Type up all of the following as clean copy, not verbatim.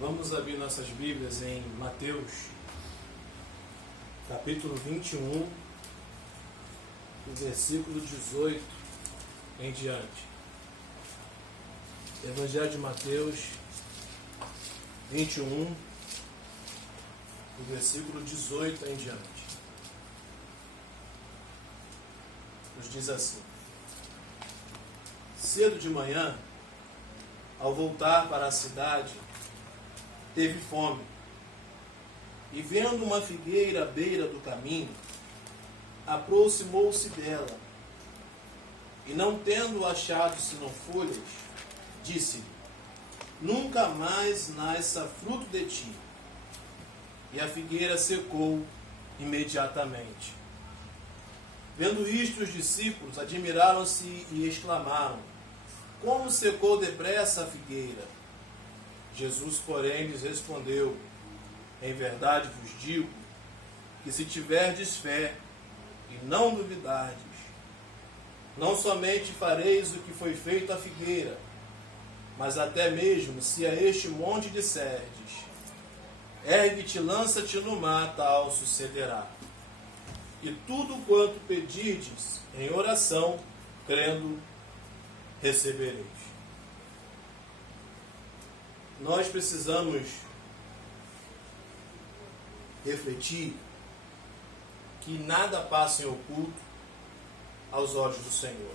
Vamos abrir nossas Bíblias em Mateus, capítulo 21, do versículo 18 em diante. Evangelho de Mateus 21, do versículo 18 em diante. Nos diz assim: cedo de manhã, ao voltar para a cidade, teve fome, e vendo uma figueira à beira do caminho, aproximou-se dela, e não tendo achado senão folhas, disse-lhe: nunca mais nasça fruto de ti. E a figueira secou imediatamente. Vendo isto, os discípulos admiraram-se e exclamaram: como secou depressa a figueira? Jesus, porém, lhes respondeu: em verdade vos digo, que se tiverdes fé e não duvidardes, não somente fareis o que foi feito à figueira, mas até mesmo se a este monte disserdes: ergue-te, lança-te no mar, tal sucederá. E tudo quanto pedirdes em oração, crendo, recebereis. Nós precisamos refletir que nada passa em oculto aos olhos do Senhor.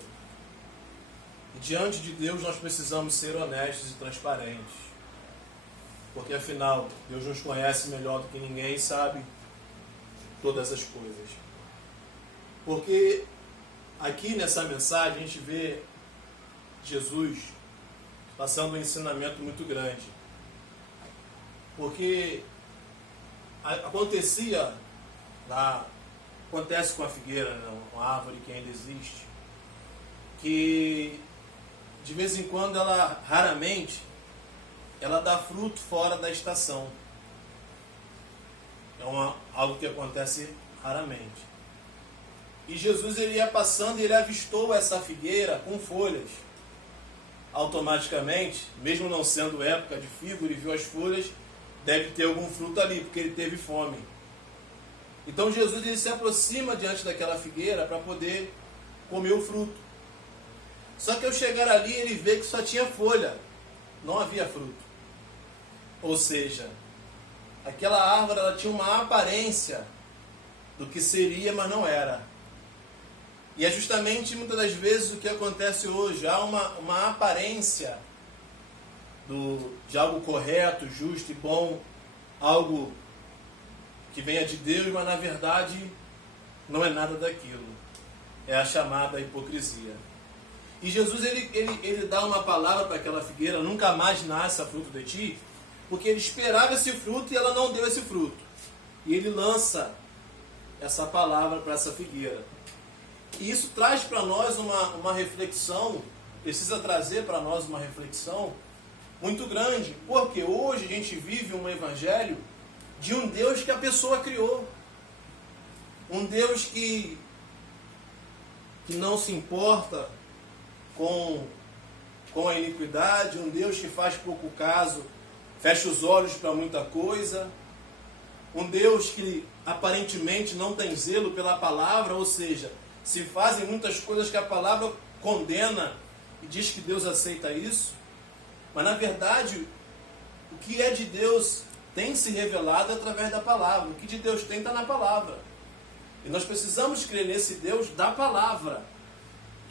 E diante de Deus nós precisamos ser honestos e transparentes. Porque afinal, Deus nos conhece melhor do que ninguém e sabe todas as coisas. Porque aqui nessa mensagem a gente vê Jesus passando um ensinamento muito grande. Porque acontece com a figueira, uma árvore que ainda existe, que de vez em quando raramente ela dá fruto fora da estação. É algo que acontece raramente. E Jesus ele ia passando e ele avistou essa figueira com folhas. Automaticamente, mesmo não sendo época de figo, ele viu as folhas, deve ter algum fruto ali, porque ele teve fome. Então Jesus ele se aproxima diante daquela figueira para poder comer o fruto. Só que ao chegar ali, ele vê que só tinha folha, não havia fruto. Ou seja, aquela árvore ela tinha uma aparência do que seria, mas não era. E é justamente muitas das vezes o que acontece hoje. Há uma aparência de algo correto, justo e bom, algo que venha de Deus, mas na verdade não é nada daquilo. É a chamada hipocrisia. E Jesus ele dá uma palavra para aquela figueira: nunca mais nasça fruto de ti, porque ele esperava esse fruto e ela não deu esse fruto. E ele lança essa palavra para essa figueira. E isso traz para nós uma reflexão, precisa trazer para nós uma reflexão muito grande, porque hoje a gente vive um evangelho de um Deus que a pessoa criou. Um Deus que não se importa com a iniquidade, um Deus que faz pouco caso, fecha os olhos para muita coisa, um Deus que aparentemente não tem zelo pela palavra, ou seja, se fazem muitas coisas que a palavra condena e diz que Deus aceita isso, mas na verdade o que é de Deus tem se revelado através da palavra. O que de Deus tem está na palavra. E nós precisamos crer nesse Deus da palavra,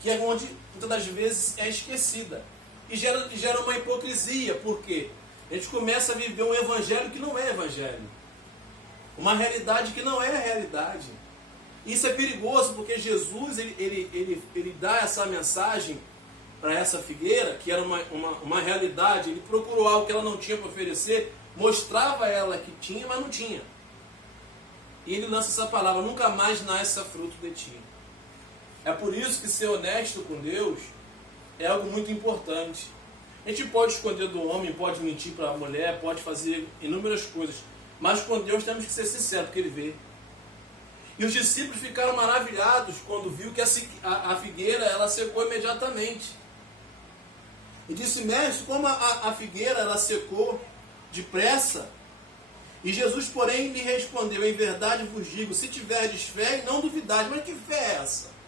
que é onde muitas das vezes é esquecida. E gera uma hipocrisia, porque a gente começa a viver um evangelho que não é evangelho. Uma realidade que não é realidade. Isso é perigoso, porque Jesus ele dá essa mensagem para essa figueira, que era uma realidade. Ele procurou algo que ela não tinha para oferecer, mostrava a ela que tinha, mas não tinha. E ele lança essa palavra: nunca mais nasça fruto de ti. É por isso que ser honesto com Deus é algo muito importante. A gente pode esconder do homem, pode mentir para a mulher, pode fazer inúmeras coisas, mas com Deus temos que ser sinceros, porque Ele vê. E os discípulos ficaram maravilhados quando viu que a figueira ela secou imediatamente. E disse: mestre, como a figueira ela secou depressa. E Jesus, porém, lhe respondeu: em verdade vos digo, se tiverdes fé e não duvidar. Mas que fé é essa?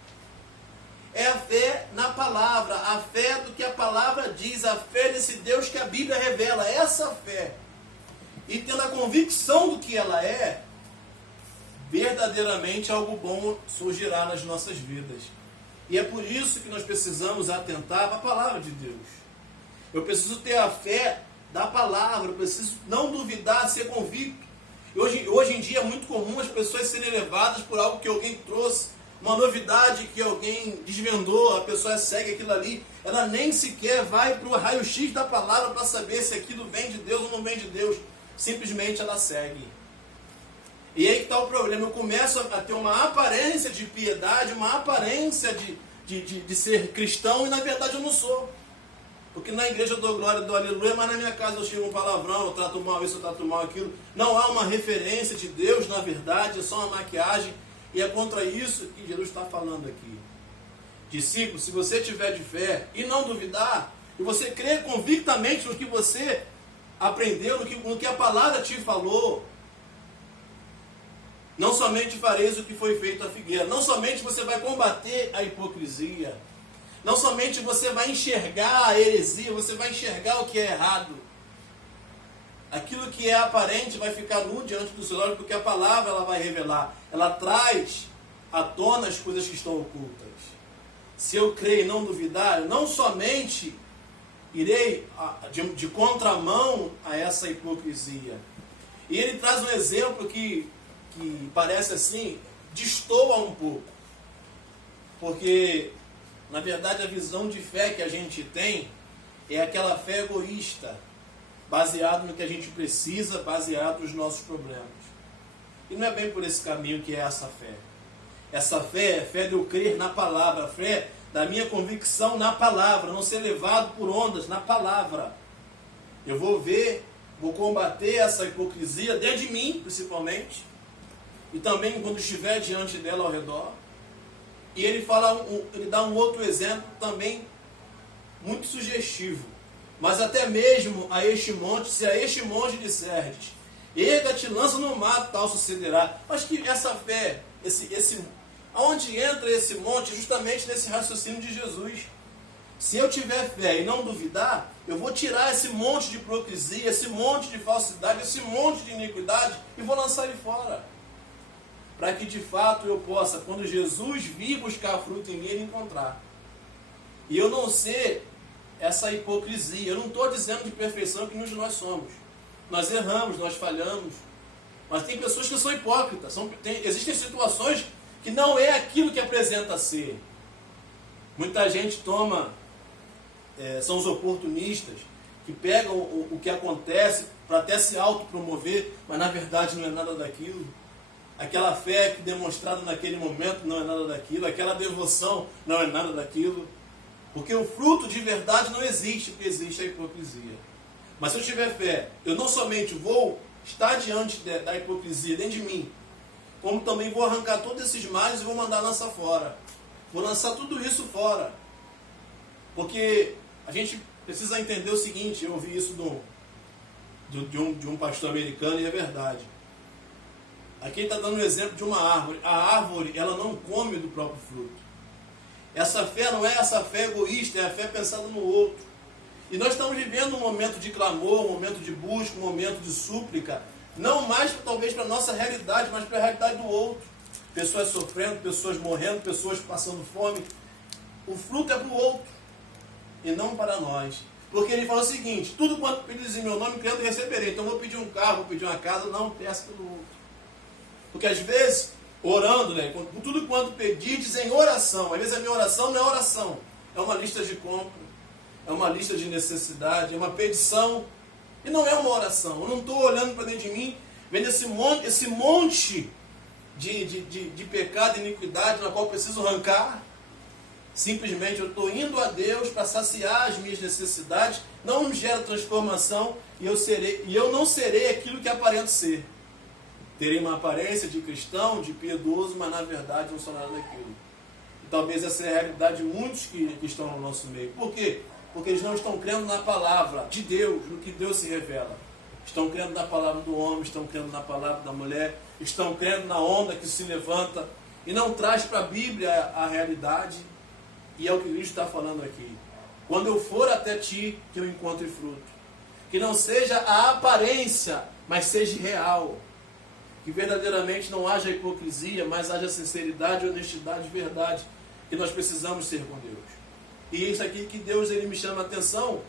É a fé na palavra, a fé do que a palavra diz, a fé desse Deus que a Bíblia revela, essa fé. E tendo a convicção do que ela é, verdadeiramente algo bom surgirá nas nossas vidas. E é por isso que nós precisamos atentar para a palavra de Deus. Eu preciso ter a fé da palavra, eu preciso não duvidar, ser convicto. Hoje em dia é muito comum as pessoas serem levadas por algo que alguém trouxe, uma novidade que alguém desvendou, a pessoa segue aquilo ali, ela nem sequer vai para o raio-x da palavra para saber se aquilo vem de Deus ou não vem de Deus. Simplesmente ela segue. E aí que está o problema, eu começo a ter uma aparência de piedade, uma aparência de ser cristão, e na verdade eu não sou. Porque na igreja eu dou glória, dou aleluia, mas na minha casa eu xingo um palavrão, eu trato mal isso, eu trato mal aquilo. Não há uma referência de Deus, na verdade, é só uma maquiagem. E é contra isso que Jesus está falando aqui. Discípulo, se você tiver de fé e não duvidar, e você crer convictamente no que você aprendeu, no que a palavra te falou, não somente fareis o que foi feito à figueira, não somente você vai combater a hipocrisia, não somente você vai enxergar a heresia, você vai enxergar o que é errado. Aquilo que é aparente vai ficar nu diante do seu olho, porque a palavra ela vai revelar. Ela traz à tona as coisas que estão ocultas. Se eu crer e não duvidar, eu não somente irei de contramão a essa hipocrisia. E ele traz um exemplo que parece assim, destoa um pouco. Porque, na verdade, a visão de fé que a gente tem é aquela fé egoísta, baseado no que a gente precisa, baseado nos nossos problemas. E não é bem por esse caminho que é essa fé. Essa fé é fé de eu crer na palavra, fé da minha convicção na palavra, não ser levado por ondas na palavra. Eu vou ver, vou combater essa hipocrisia dentro de mim, principalmente, e também quando estiver diante dela ao redor. E ele dá um outro exemplo também muito sugestivo. Mas até mesmo a este monte, se a este monte disserdes, erga-te, lança no mar, tal sucederá. Mas que essa fé, aonde entra esse monte? Justamente nesse raciocínio de Jesus. Se eu tiver fé e não duvidar, eu vou tirar esse monte de hipocrisia, esse monte de falsidade, esse monte de iniquidade e vou lançar ele fora. Para que de fato eu possa, quando Jesus vir buscar fruto em mim, ele encontrar. E eu não ser essa hipocrisia. Eu não estou dizendo de perfeição que nós somos. Nós erramos, nós falhamos. Mas tem pessoas que são hipócritas. Existem situações que não é aquilo que apresenta ser. Muita gente são os oportunistas, que pegam o que acontece para até se autopromover, mas na verdade não é nada daquilo. Aquela fé que demonstrada naquele momento não é nada daquilo. Aquela devoção não é nada daquilo. Porque o fruto de verdade não existe, porque existe a hipocrisia. Mas se eu tiver fé, eu não somente vou estar diante da hipocrisia dentro de mim, como também vou arrancar todos esses males e vou mandar lançar fora. Vou lançar tudo isso fora. Porque a gente precisa entender o seguinte, eu ouvi isso de um pastor americano e é verdade. Aqui ele está dando um exemplo de uma árvore. A árvore, ela não come do próprio fruto. Essa fé não é essa fé egoísta, é a fé pensada no outro. E nós estamos vivendo um momento de clamor, um momento de busca, um momento de súplica, não mais talvez para a nossa realidade, mas para a realidade do outro. Pessoas sofrendo, pessoas morrendo, pessoas passando fome. O fruto é para o outro e não para nós. Porque ele fala o seguinte, tudo quanto pedires em meu nome, crendo, receberei. Então eu vou pedir um carro, vou pedir uma casa, não peça pelo outro. Porque às vezes, orando, com tudo quanto pedirdes em oração, às vezes a minha oração não é oração, é uma lista de compra, é uma lista de necessidade, é uma petição, e não é uma oração. Eu não estou olhando para dentro de mim, vendo esse monte de pecado e iniquidade na qual eu preciso arrancar. Simplesmente eu estou indo a Deus para saciar as minhas necessidades, não me gera transformação, e eu não serei aquilo que aparento ser. Terei uma aparência de cristão, de piedoso, mas na verdade não sou nada daquilo. E talvez essa é a realidade de muitos que estão no nosso meio. Por quê? Porque eles não estão crendo na palavra de Deus, no que Deus se revela. estão crendo na palavra do homem, estão crendo na palavra da mulher, estão crendo na onda que se levanta e não traz para a Bíblia a realidade. E é o que Cristo está falando aqui. Quando eu for até ti, que eu encontre fruto. Que não seja a aparência, mas seja real. Que verdadeiramente não haja hipocrisia, mas haja sinceridade, honestidade e verdade. Que nós precisamos ser com Deus. E isso aqui que Deus ele me chama a atenção,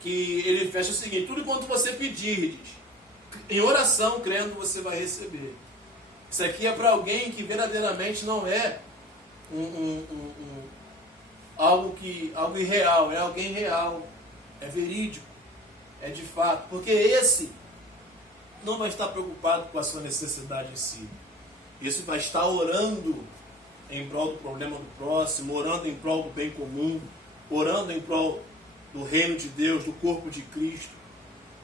que ele fecha o seguinte: tudo quanto você pedirdes, em oração, crendo, você vai receber. Isso aqui é para alguém que verdadeiramente não é algo irreal, é alguém real, é verídico, é de fato. Porque esse não vai estar preocupado com a sua necessidade em si. Esse vai estar orando em prol do problema do próximo, orando em prol do bem comum, orando em prol do reino de Deus, do corpo de Cristo.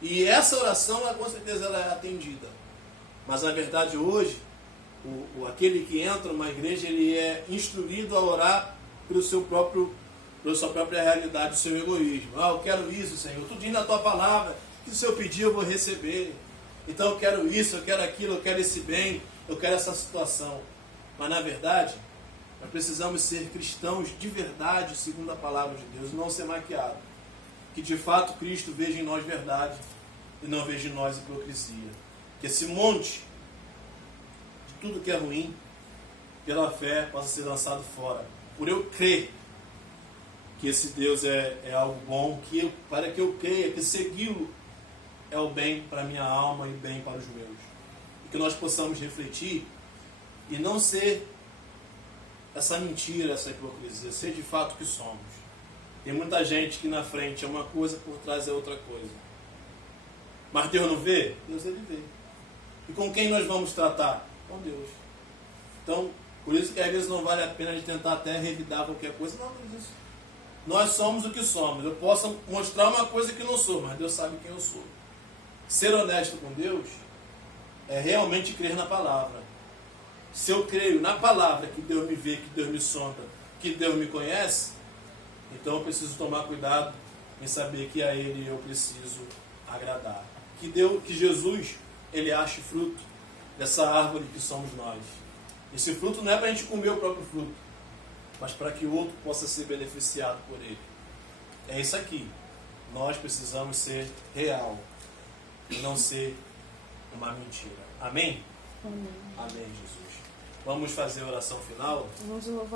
E essa oração, com certeza, ela é atendida. Mas, na verdade, hoje, aquele que entra numa igreja, ele é instruído a orar pela sua própria realidade, do seu egoísmo. Eu quero isso, Senhor. Tudo na tua palavra, que se eu pedir, eu vou receber. Então, eu quero isso, eu quero aquilo, eu quero esse bem, eu quero essa situação. Mas, na verdade, nós precisamos ser cristãos de verdade, segundo a palavra de Deus, e não ser maquiados. Que, de fato, Cristo veja em nós verdade e não veja em nós hipocrisia. Que esse monte de tudo que é ruim, pela fé, possa ser lançado fora. Por eu crer que esse Deus é algo bom, para que eu creia que segui-lo é o bem para a minha alma e bem para os meus. E que nós possamos refletir e não ser essa mentira, essa hipocrisia, ser de fato o que somos. Tem muita gente que na frente é uma coisa, por trás é outra coisa. Mas Deus não vê? Deus ele vê. E com quem nós vamos tratar? Com Deus. Então, por isso que às vezes não vale a pena de tentar até revidar qualquer coisa. Não, não é isso. Nós somos o que somos. Eu posso mostrar uma coisa que não sou, mas Deus sabe quem eu sou. Ser honesto com Deus é realmente crer na palavra. Se eu creio na palavra que Deus me vê, que Deus me sonda, que Deus me conhece, então eu preciso tomar cuidado em saber que a Ele eu preciso agradar. Que Jesus, Ele ache fruto dessa árvore que somos nós. Esse fruto não é para a gente comer o próprio fruto, mas para que o outro possa ser beneficiado por ele. É isso aqui. Nós precisamos ser real e não ser uma mentira. Amém? Amém. Amém, Jesus. Vamos fazer a oração final? Vamos louvar.